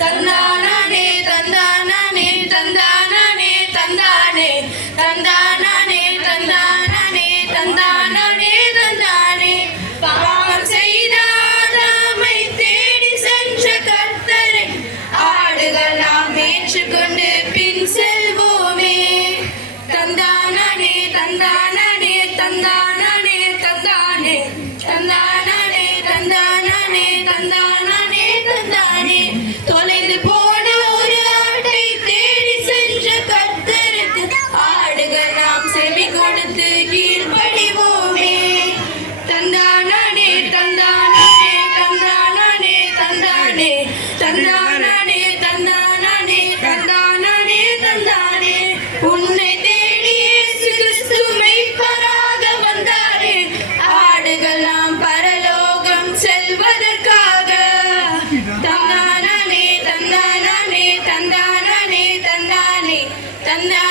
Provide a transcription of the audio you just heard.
தந்தானே தந்தானே தந்தானே தந்தானே தந்தானே தந்தானே தந்தானே தந்தானே பாவம் செய்தாமை தேடி சென்ற கர்த்தரை ஆடுகள் நாம் ஏற்றுக்கொண்டு பின் செல்வோமே. தந்தானே தந்தானே தந்தானே தந்தானே தந்தானே தந்தானே தந்தானே தந்தானே தொலைந்து போன ஒரு ஆட்டை தேடி சென்ற கர்த்தருக்கு ஆடுகள் நாம் செவி கொடுத்து கீழ்ப்படிவோமே. தந்தானே தந்தானே தந்தானே தந்தானே தந்தானே தந்தானே தந்தானே தந்தானே உன்னை தேடி இயேசு கிறிஸ்து மெய்ப்பராக வந்தாரே ஆடுகள் நாம் பரலோகம் செல்வதற்காக. தந்தானே தந்தானே தந்தானே தந்தானே தந்தானே